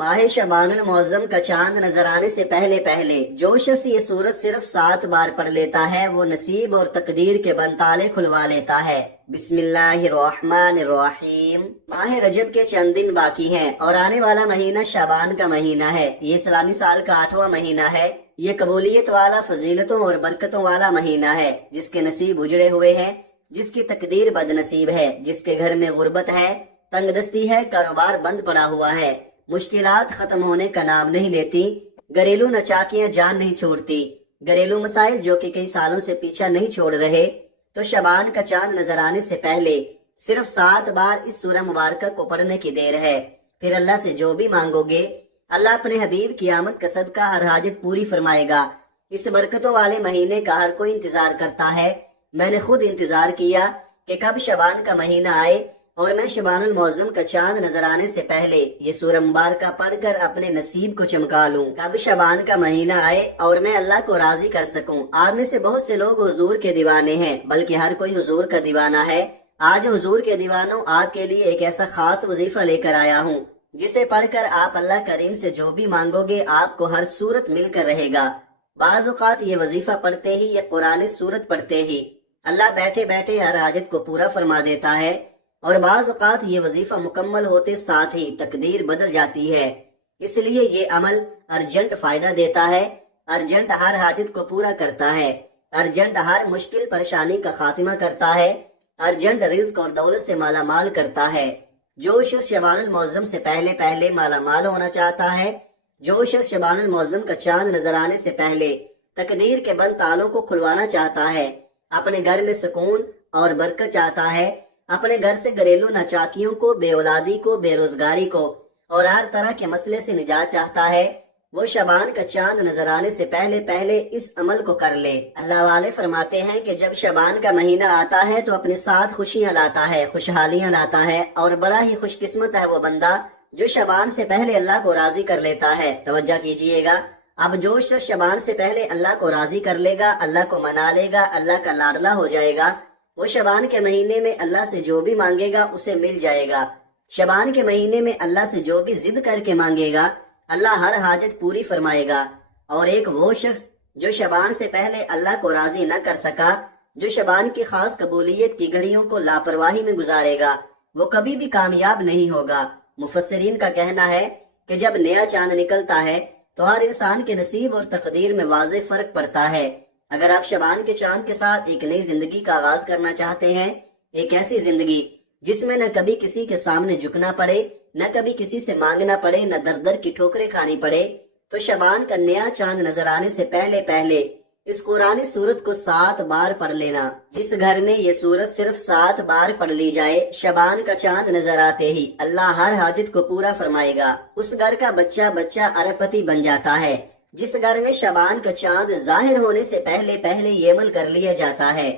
ماہ شعبان المعظم کا چاند نظر آنے سے پہلے پہلے جو شخص یہ سورت صرف 7 بار پڑھ لیتا ہے وہ نصیب اور تقدیر کے بند تالے کھلوا لیتا ہے۔ بسم اللہ الرحمن الرحیم۔ ماہ رجب کے چند دن باقی ہیں اور آنے والا مہینہ شعبان کا مہینہ ہے۔ یہ اسلامی سال کا 8واں مہینہ ہے۔ یہ قبولیت والا، فضیلتوں اور برکتوں والا مہینہ ہے، جس کے نصیب اجڑے ہوئے ہیں، جس کی تقدیر بد نصیب ہے، جس کے گھر میں غربت ہے، تنگ دستی ہے، کاروبار بند پڑا ہوا ہے، مشکلات ختم ہونے کا نام نہیں لیتی، گھریلو نچاکیاں جان نہیں چھوڑتی، گھریلو مسائل جو کہ کئی سالوں سے پیچھا نہیں چھوڑ رہے، تو شعبان کا چاند نظر آنے سے پہلے صرف 7 بار اس سورہ مبارکہ کو پڑھنے کی دیر ہے۔ پھر اللہ سے جو بھی مانگو گے اللہ اپنے حبیب کی آمد کا صدقہ ہر حاجت پوری فرمائے گا۔ اس برکتوں والے مہینے کا ہر کوئی انتظار کرتا ہے۔ میں نے خود انتظار کیا کہ کب شعبان کا مہینہ آئے اور میں شعبان المعظم کا چاند نظر آنے سے پہلے یہ سورہ مبارکہ پڑھ کر اپنے نصیب کو چمکا لوں۔ کب شعبان کا مہینہ آئے اور میں اللہ کو راضی کر سکوں۔ آپ میں سے بہت سے لوگ حضور کے دیوانے ہیں، بلکہ ہر کوئی حضور کا دیوانہ ہے۔ آج حضور کے دیوانوں آپ کے لیے ایک ایسا خاص وظیفہ لے کر آیا ہوں جسے پڑھ کر آپ اللہ کریم سے جو بھی مانگو گے آپ کو ہر صورت مل کر رہے گا۔ بعض اوقات یہ وظیفہ پڑھتے ہی یا قرآن سورت پڑھتے ہی اللہ بیٹھے بیٹھے ہر حاجت کو پورا فرما دیتا ہے، اور بعض اوقات یہ وظیفہ مکمل ہوتے ساتھ ہی تقدیر بدل جاتی ہے۔ اس لیے یہ عمل ارجنٹ فائدہ دیتا ہے، ارجنٹ ہر حاجت کو پورا کرتا ہے، ارجنٹ ہر مشکل پریشانی کا خاتمہ کرتا ہے، ارجنٹ رزق اور دولت سے مالا مال کرتا ہے۔ جو شخص شعبان المعظم سے پہلے پہلے مالا مال ہونا چاہتا ہے، جو شخص شعبان المعظم کا چاند نظر آنے سے پہلے تقدیر کے بند تالوں کو کھلوانا چاہتا ہے، اپنے گھر میں سکون اور برکت چاہتا ہے، اپنے گھر سے گھریلو ناچاکیوں کو، بے اولادی کو، بے روزگاری کو اور ہر طرح کے مسئلے سے نجات چاہتا ہے، وہ شعبان کا چاند نظر آنے سے پہلے پہلے اس عمل کو کر لے۔ اللہ والے فرماتے ہیں کہ جب شعبان کا مہینہ آتا ہے تو اپنے ساتھ خوشیاں لاتا ہے، خوشحالیاں لاتا ہے، اور بڑا ہی خوش قسمت ہے وہ بندہ جو شعبان سے پہلے اللہ کو راضی کر لیتا ہے۔ توجہ کیجئے گا، اب جو شخص شعبان سے پہلے اللہ کو راضی کر لے گا، اللہ کو منا لے گا، اللہ کا لاڈلا ہو جائے گا، وہ شعبان کے مہینے میں اللہ سے جو بھی مانگے گا اسے مل جائے گا۔ شعبان کے مہینے میں اللہ سے جو بھی ضد کر کے مانگے گا اللہ ہر حاجت پوری فرمائے گا۔ اور ایک وہ شخص جو شعبان سے پہلے اللہ کو راضی نہ کر سکا، جو شعبان کی خاص قبولیت کی گھڑیوں کو لاپرواہی میں گزارے گا، وہ کبھی بھی کامیاب نہیں ہوگا۔ مفسرین کا کہنا ہے کہ جب نیا چاند نکلتا ہے تو ہر انسان کے نصیب اور تقدیر میں واضح فرق پڑتا ہے۔ اگر آپ شعبان کے چاند کے ساتھ ایک نئی زندگی کا آغاز کرنا چاہتے ہیں، ایک ایسی زندگی جس میں نہ کبھی کسی کے سامنے جھکنا پڑے، نہ کبھی کسی سے مانگنا پڑے، نہ در در کی ٹھوکریں کھانی پڑے، تو شعبان کا نیا چاند نظر آنے سے پہلے پہلے اس قرآن سورت کو 7 بار پڑھ لینا۔ جس گھر میں یہ سورت صرف 7 بار پڑھ لی جائے، شعبان کا چاند نظر آتے ہی اللہ ہر حاجت کو پورا فرمائے گا۔ اس گھر کا بچہ ارب پتی بن جاتا ہے۔ جس گھر میں شعبان کا چاند ظاہر ہونے سے پہلے پہلے یہ عمل کر لیا جاتا ہے۔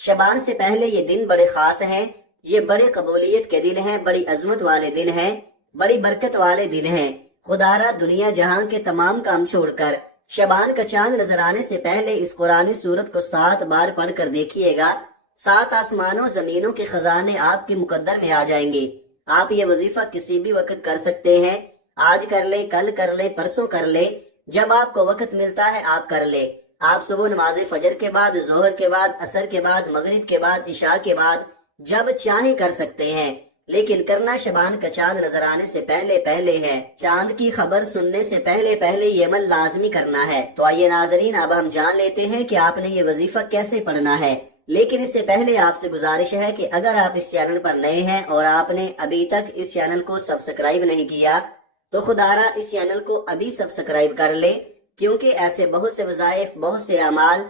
شعبان سے پہلے یہ دن بڑے خاص ہیں، یہ بڑے قبولیت کے دن ہیں، بڑی عظمت والے دن ہیں، بڑی برکت والے دن ہیں۔ خدا را دنیا جہاں کے تمام کام چھوڑ کر شعبان کا چاند نظر آنے سے پہلے اس قرآن سورت کو 7 بار پڑھ کر دیکھیے گا، 7 آسمانوں زمینوں کے خزانے آپ کے مقدر میں آ جائیں گے۔ آپ یہ وظیفہ کسی بھی وقت کر سکتے ہیں، آج کر لیں، کل کر لیں، پرسوں کر لیں، جب آپ کو وقت ملتا ہے آپ کر لیں۔ آپ صبح نماز فجر کے بعد، ظہر کے بعد، عصر کے بعد، مغرب کے بعد، عشاء کے بعد جب چاہیں کر سکتے ہیں، لیکن کرنا شعبان کا چاند نظر آنے سے پہلے پہلے ہے۔ چاند کی خبر سننے سے پہلے پہلے یہ عمل لازمی کرنا ہے۔ تو آئیے ناظرین، اب ہم جان لیتے ہیں کہ آپ نے یہ وظیفہ کیسے پڑھنا ہے۔ لیکن اس سے پہلے آپ سے گزارش ہے کہ اگر آپ اس چینل پر نئے ہیں اور آپ نے ابھی تک اس چینل کو سبسکرائب نہیں کیا تو خدارا اس چینل کو ابھی سبسکرائب کر لیں، کیونکہ ایسے بہت سے وظائف، بہت سے اعمال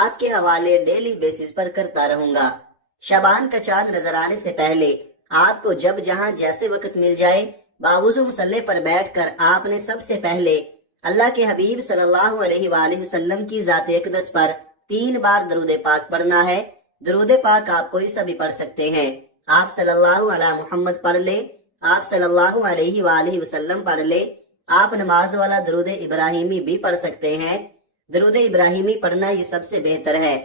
آپ کے حوالے ڈیلی بیسس پر کرتا رہوں گا۔ شعبان کا چاند نظر آنے سے پہلے آپ کو جب جہاں جیسے وقت مل جائے باوضو مصلی پر بیٹھ کر آپ نے سب سے پہلے اللہ کے حبیب صلی اللہ علیہ وآلہ وسلم کی ذات اقدس پر 3 بار درود پاک پڑھنا ہے۔ درود پاک آپ کوئی سا بھی پڑھ سکتے ہیں۔ آپ صلی اللہ علیہ محمد پڑھ لیں، آپ صلی اللہ علیہ وآلہ وسلم پڑھ لیں، آپ نماز والا درود ابراہیمی بھی پڑھ سکتے ہیں۔ درود ابراہیمی پڑھنا یہ سب سے بہتر ہے۔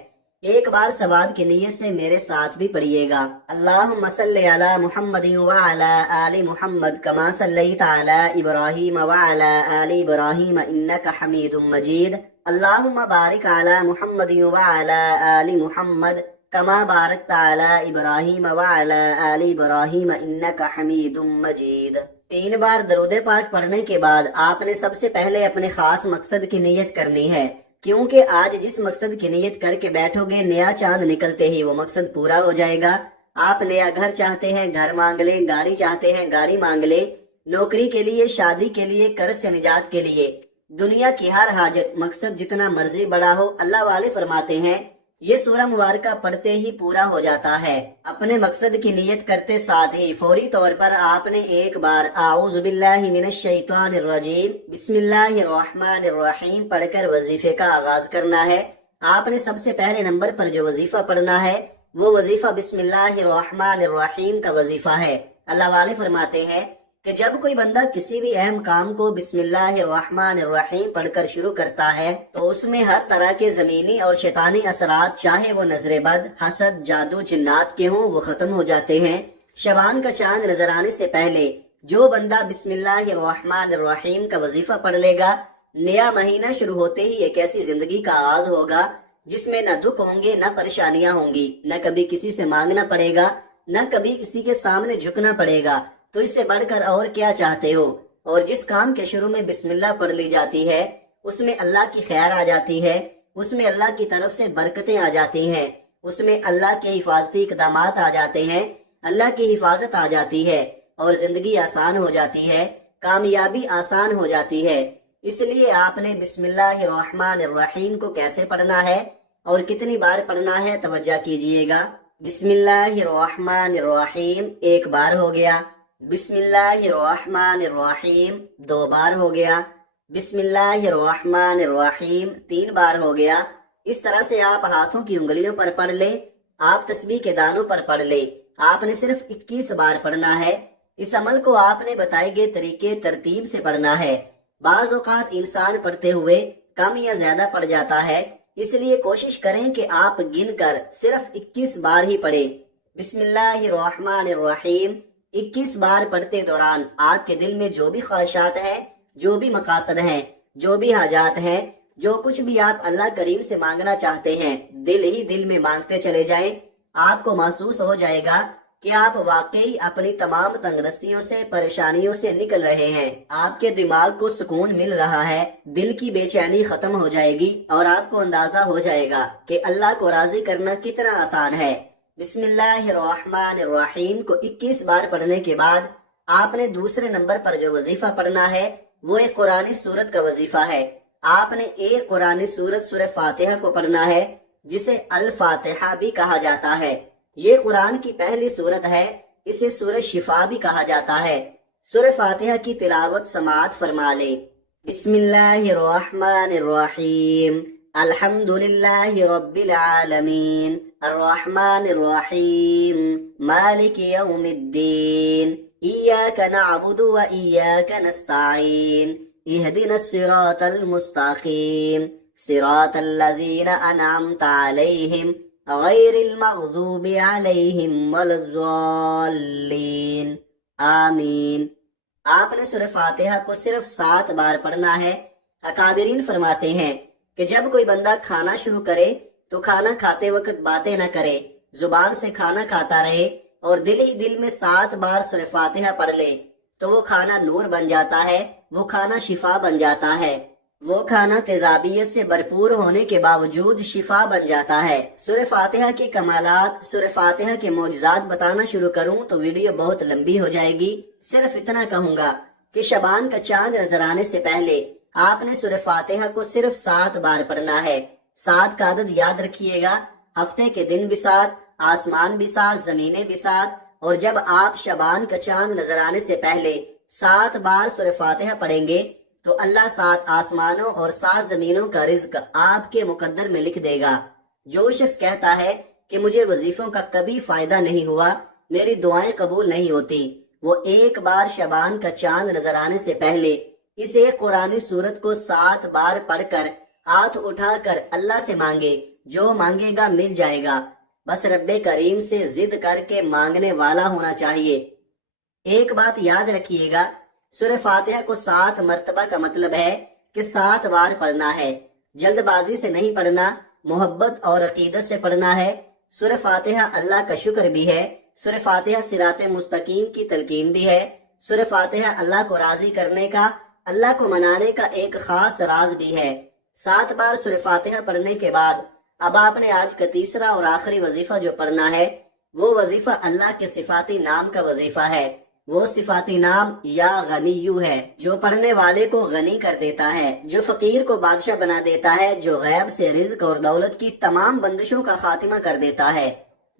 ایک بار ثواب کی نیت سے میرے ساتھ بھی پڑھیے گا۔ اللہم صلی علی محمد وعلی آل محمد کما صلیت علی ابراہیم وعلی آل ابراہیم انک حمید مجید۔ اللہم بارک علی محمد وعلی آل محمد کما بارکت علی ابراہیم وعلی آل ابراہیم انک حمید مجید۔ 3 بار درود پاک پڑھنے کے بعد آپ نے سب سے پہلے اپنے خاص مقصد کی نیت کرنی ہے، کیونکہ آج جس مقصد کی نیت کر کے بیٹھو گے نیا چاند نکلتے ہی وہ مقصد پورا ہو جائے گا۔ آپ نیا گھر چاہتے ہیں، گھر مانگ لیں، گاڑی چاہتے ہیں، گاڑی مانگ لیں، نوکری کے لیے، شادی کے لیے، قرض سے نجات کے لیے، دنیا کی ہر حاجت، مقصد جتنا مرضی بڑا ہو، اللہ والے فرماتے ہیں یہ سورہ مبارکہ پڑھتے ہی پورا ہو جاتا ہے۔ اپنے مقصد کی نیت کرتے ساتھ ہی فوری طور پر آپ نے ایک بار اعوذ باللہ من الشیطان الرجیم بسم اللہ الرحمن الرحیم پڑھ کر وظیفے کا آغاز کرنا ہے۔ آپ نے سب سے پہلے نمبر پر جو وظیفہ پڑھنا ہے وہ وظیفہ بسم اللہ الرحمن الرحیم کا وظیفہ ہے۔ اللہ والے فرماتے ہیں کہ جب کوئی بندہ کسی بھی اہم کام کو بسم اللہ الرحمن الرحیم پڑھ کر شروع کرتا ہے تو اس میں ہر طرح کے زمینی اور شیطانی اثرات، چاہے وہ نظر بد، حسد، جادو، جنات کے ہوں، وہ ختم ہو جاتے ہیں۔ شبان کا چاند نظر آنے سے پہلے جو بندہ بسم اللہ الرحمن الرحیم کا وظیفہ پڑھ لے گا، نیا مہینہ شروع ہوتے ہی ایک ایسی زندگی کا آغاز ہوگا جس میں نہ دکھ ہوں گے، نہ پریشانیاں ہوں گی، نہ کبھی کسی سے مانگنا پڑے گا، نہ کبھی کسی کے سامنے جھکنا پڑے گا۔ تو اس سے بڑھ کر اور کیا چاہتے ہو؟ اور جس کام کے شروع میں بسم اللہ پڑھ لی جاتی ہے اس میں اللہ کی خیر آ جاتی ہے، اس میں اللہ کی طرف سے برکتیں آ جاتی ہیں، اس میں اللہ کے حفاظتی اقدامات آ جاتے ہیں، اللہ کی حفاظت آ جاتی ہے اور زندگی آسان ہو جاتی ہے، کامیابی آسان ہو جاتی ہے۔ اس لیے آپ نے بسم اللہ الرحمن الرحیم کو کیسے پڑھنا ہے اور کتنی بار پڑھنا ہے توجہ کیجئے گا۔ بسم اللہ الرحمن الرحیم 1 بار ہو گیا، بسم اللہ الرحمن الرحیم 2 بار ہو گیا، بسم اللہ الرحمن الرحیم 3 بار ہو گیا۔ اس طرح سے آپ ہاتھوں کی انگلیوں پر پڑھ لیں، آپ تسبیح کے دانوں پر پڑھ لیں۔ آپ نے صرف 21 بار پڑھنا ہے۔ اس عمل کو آپ نے بتائے گئے طریقے ترتیب سے پڑھنا ہے۔ بعض اوقات انسان پڑھتے ہوئے کم یا زیادہ پڑھ جاتا ہے، اس لیے کوشش کریں کہ آپ گن کر صرف 21 بار ہی پڑھیں۔ بسم اللہ الرحمن الرحیم 21 بار پڑھتے دوران آپ کے دل میں جو بھی خواہشات ہیں، جو بھی مقاصد ہیں، جو بھی حاجات ہیں، جو کچھ بھی آپ اللہ کریم سے مانگنا چاہتے ہیں، دل ہی دل میں مانگتے چلے جائیں۔ آپ کو محسوس ہو جائے گا کہ آپ واقعی اپنی تمام تنگ دستیوں سے، پریشانیوں سے نکل رہے ہیں۔ آپ کے دماغ کو سکون مل رہا ہے، دل کی بے چینی ختم ہو جائے گی اور آپ کو اندازہ ہو جائے گا کہ اللہ کو راضی کرنا کتنا آسان ہے۔ بسم اللہ الرحمن الرحیم کو 21 بار پڑھنے کے بعد آپ نے دوسرے نمبر پر جو وظیفہ پڑھنا ہے وہ ایک قرآنی سورت کا وظیفہ ہے۔ آپ نے ایک قرآنی سورت سورہ فاتحہ کو پڑھنا ہے، جسے الفاتحہ بھی کہا جاتا ہے۔ یہ قرآن کی پہلی سورت ہے، اسے سورہ شفا بھی کہا جاتا ہے۔ سورہ فاتحہ کی تلاوت سماعت فرما لیں۔ بسم اللہ الرحمن الرحیم الحمد للہ رب العالمین الرحمن الرحیم مالک یوم الدین ایاک نعبد و ایاک نستعین اہدنا الصراط المستقیم صراط الذین انعمت علیہم غیر المغضوب علیہم ولا الضالین آمین۔ آپ نے سورہ فاتحہ کو صرف 7 بار پڑھنا ہے۔ اکابرین فرماتے ہیں کہ جب کوئی بندہ کھانا شروع کرے تو کھانا کھاتے وقت باتیں نہ کرے، زبان سے کھانا کھاتا رہے اور دل ہی دل میں 7 بار سورہ فاتحہ پڑھ لے تو وہ کھانا نور بن جاتا ہے، وہ کھانا شفا بن جاتا ہے، وہ کھانا تیزابیت سے بھرپور ہونے کے باوجود شفا بن جاتا ہے۔ سورہ فاتحہ کے کمالات، سورہ فاتحہ کے معجزات بتانا شروع کروں تو ویڈیو بہت لمبی ہو جائے گی۔ صرف اتنا کہوں گا کہ شبان کا چاند نظر آنے سے پہلے آپ نے سورہ فاتحہ کو صرف 7 بار پڑھنا ہے۔ 7 کا عدد یاد رکھیے گا، ہفتے کے دن بھی 7، آسمان بھی 7، زمینیں بھی 7، اور جب آپ شبان کا چاند نظر آنے سے پہلے 7 بار سورہ فاتحہ پڑھیں گے تو اللہ 7 آسمانوں اور 7 زمینوں کا رزق آپ کے مقدر میں لکھ دے گا۔ جو شخص کہتا ہے کہ مجھے وظیفوں کا کبھی فائدہ نہیں ہوا، میری دعائیں قبول نہیں ہوتی، وہ ایک بار شبان کا چاند نظر آنے سے پہلے اس ایک قرآنی سورت کو 7 بار پڑھ کر ہاتھ اٹھا کر اللہ سے مانگے جو مانگے گا مل جائے گا، بس رب کریم سے ضد کر کے مانگنے والا ہونا چاہیے۔ ایک بات یاد رکھیے گا، سورہ فاتحہ کو 7 مرتبہ کا مطلب ہے کہ 7 بار پڑھنا ہے، جلد بازی سے نہیں پڑھنا، محبت اور عقیدت سے پڑھنا ہے۔ سورہ فاتحہ اللہ کا شکر بھی ہے، سورہ فاتحہ صراط مستقیم کی تلقین بھی ہے، سورہ فاتحہ اللہ کو راضی کرنے کا، اللہ کو منانے کا ایک خاص راز بھی ہے۔ 7 بار سورہ فاتحہ پڑھنے کے بعد اب آپ نے آج کا تیسرا اور آخری وظیفہ جو پڑھنا ہے، وہ وظیفہ اللہ کے صفاتی نام کا وظیفہ ہے۔ وہ صفاتی نام یا غنیو ہے، جو پڑھنے والے کو غنی کر دیتا ہے، جو فقیر کو بادشاہ بنا دیتا ہے، جو غیب سے رزق اور دولت کی تمام بندشوں کا خاتمہ کر دیتا ہے،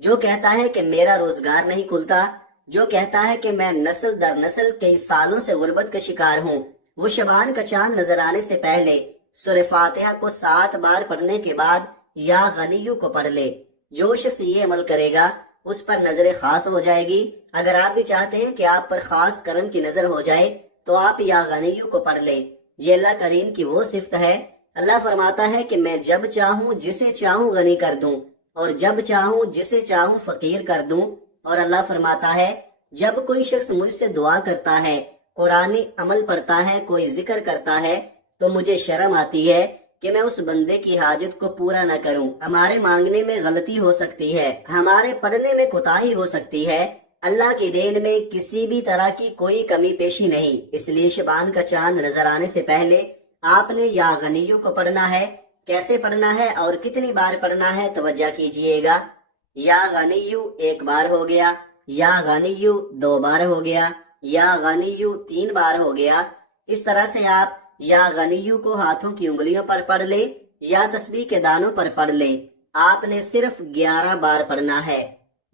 جو کہتا ہے کہ میرا روزگار نہیں کھلتا، جو کہتا ہے کہ میں نسل در نسل کئی سالوں سے غربت کا شکار ہوں، وہ شبان کا چاند نظر آنے سے پہلے سورہ فاتحہ کو 7 بار پڑھنے کے بعد یا غنیو کو پڑھ لے۔ جو شخص یہ عمل کرے گا اس پر نظر خاص ہو جائے گی۔ اگر آپ بھی چاہتے ہیں کہ آپ پر خاص کرم کی نظر ہو جائے تو آپ یا غنیو کو پڑھ لیں۔ یہ اللہ کریم کی وہ صفت ہے۔ اللہ فرماتا ہے کہ میں جب چاہوں جسے چاہوں غنی کر دوں اور جب چاہوں جسے چاہوں فقیر کر دوں۔ اور اللہ فرماتا ہے جب کوئی شخص مجھ سے دعا کرتا ہے، قرآنی عمل پڑھتا ہے، کوئی ذکر کرتا ہے، تو مجھے شرم آتی ہے کہ میں اس بندے کی حاجت کو پورا نہ کروں۔ ہمارے مانگنے میں غلطی ہو سکتی ہے، ہمارے پڑھنے میں کوتاہی ہو سکتی ہے، اللہ کی دین میں کسی بھی طرح کی کوئی کمی پیشی نہیں۔ اس لیے شبان کا چاند نظر آنے سے پہلے آپ نے یا غنیو کو پڑھنا ہے۔ کیسے پڑھنا ہے اور کتنی بار پڑھنا ہے توجہ کیجئے گا۔ یا غنیو 1 بار ہو گیا، یا غنیو 2 بار ہو گیا، یا غنیو 3 بار ہو گیا۔ اس طرح سے آپ یا غنیو کو ہاتھوں کی انگلیوں پر پڑھ لیں یا تسبیح کے دانوں پر پڑھ لیں۔ آپ نے صرف 11 بار پڑھنا ہے۔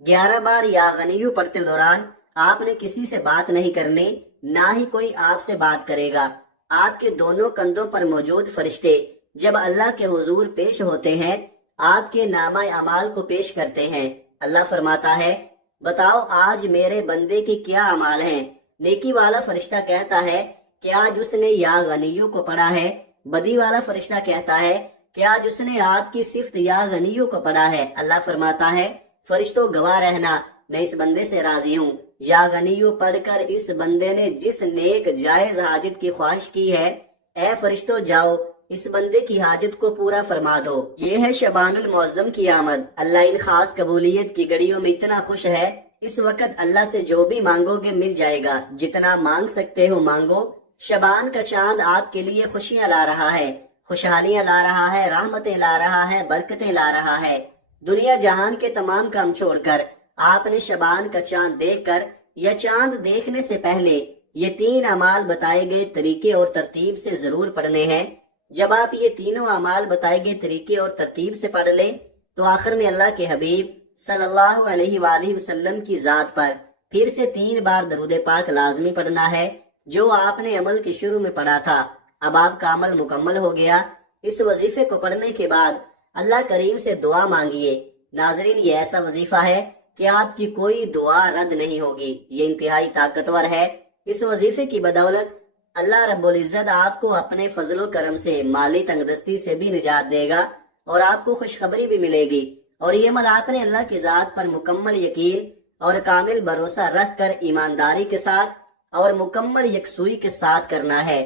11 بار یا غنیو پڑھتے دوران آپ نے کسی سے بات نہیں کرنی، نہ ہی کوئی آپ سے بات کرے گا۔ آپ کے دونوں کندھوں پر موجود فرشتے جب اللہ کے حضور پیش ہوتے ہیں، آپ کے نامہ اعمال کو پیش کرتے ہیں۔ اللہ فرماتا ہے بتاؤ آج میرے بندے کے کیا اعمال ہیں۔ نیکی والا فرشتہ کہتا ہے کہ آج اس نے یا غنیو کو پڑھا ہے۔ بدی والا فرشتہ کہتا ہے کہ آج اس نے آپ کی صفت یا غنیو کو پڑھا ہے۔ اللہ فرماتا ہے فرشتوں گواہ رہنا، میں اس بندے سے راضی ہوں۔ یا غنیو پڑھ کر اس بندے نے جس نیک جائز حاجت کی خواہش کی ہے، اے فرشتوں جاؤ اس بندے کی حاجت کو پورا فرما دو۔ یہ ہے شبان المعظم کی آمد۔ اللہ ان خاص قبولیت کی گھڑیوں میں اتنا خوش ہے، اس وقت اللہ سے جو بھی مانگو گے مل جائے گا، جتنا مانگ سکتے ہو مانگو۔ شبان کا چاند آپ کے لیے خوشیاں لا رہا ہے، خوشحالیاں لا رہا ہے، رحمتیں لا رہا ہے، برکتیں لا رہا ہے۔ دنیا جہان کے تمام کام چھوڑ کر آپ نے شبان کا چاند دیکھ کر یا چاند دیکھنے سے پہلے یہ 3 اعمال بتائے گئے طریقے اور ترتیب سے ضرور پڑھنے ہیں۔ جب آپ یہ تینوں اعمال بتائے گئے طریقے اور ترتیب سے پڑھ لیں تو آخر میں اللہ کے حبیب صلی اللہ علیہ وآلہ وسلم کی ذات پر پھر سے 3 بار درود پاک لازمی پڑھنا ہے، جو آپ نے عمل کے شروع میں پڑھا تھا۔ اب آپ کا عمل مکمل ہو گیا۔ اس وظیفے کو پڑھنے کے بعد اللہ کریم سے دعا مانگیے۔ ناظرین یہ ایسا وظیفہ ہے کہ آپ کی کوئی دعا رد نہیں ہوگی، یہ انتہائی طاقتور ہے۔ اس وظیفے کی بدولت اللہ رب العزت آپ کو اپنے فضل و کرم سے مالی تنگ دستی سے بھی نجات دے گا اور آپ کو خوشخبری بھی ملے گی۔ اور یہ عمل آپ نے اللہ کی ذات پر مکمل یقین اور کامل بھروسہ رکھ کر ایمانداری کے ساتھ اور مکمل یکسوئی کے ساتھ کرنا ہے۔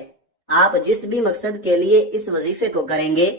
آپ جس بھی مقصد کے لیے اس وظیفے کو کریں گے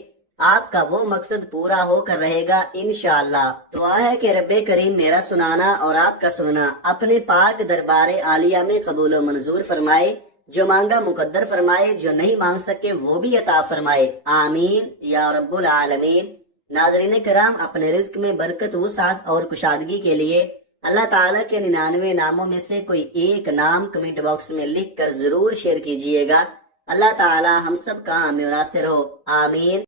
آپ کا وہ مقصد پورا ہو کر رہے گا انشاءاللہ۔ دعا ہے کہ رب کریم میرا سنانا اور آپ کا سننا اپنے پاک دربار عالیہ میں قبول و منظور فرمائے، جو مانگا مقدر فرمائے، جو نہیں مانگ سکے وہ بھی عطا فرمائے، آمین یا رب العالمین۔ ناظرین کرام، اپنے رزق میں برکت، وسعت اور کشادگی کے لیے اللہ تعالیٰ کے 99 ناموں میں سے کوئی ایک نام کمنٹ باکس میں لکھ کر ضرور شیئر کیجئے گا۔ اللہ تعالیٰ ہم سب کا حامی و ناصر ہو، آمین۔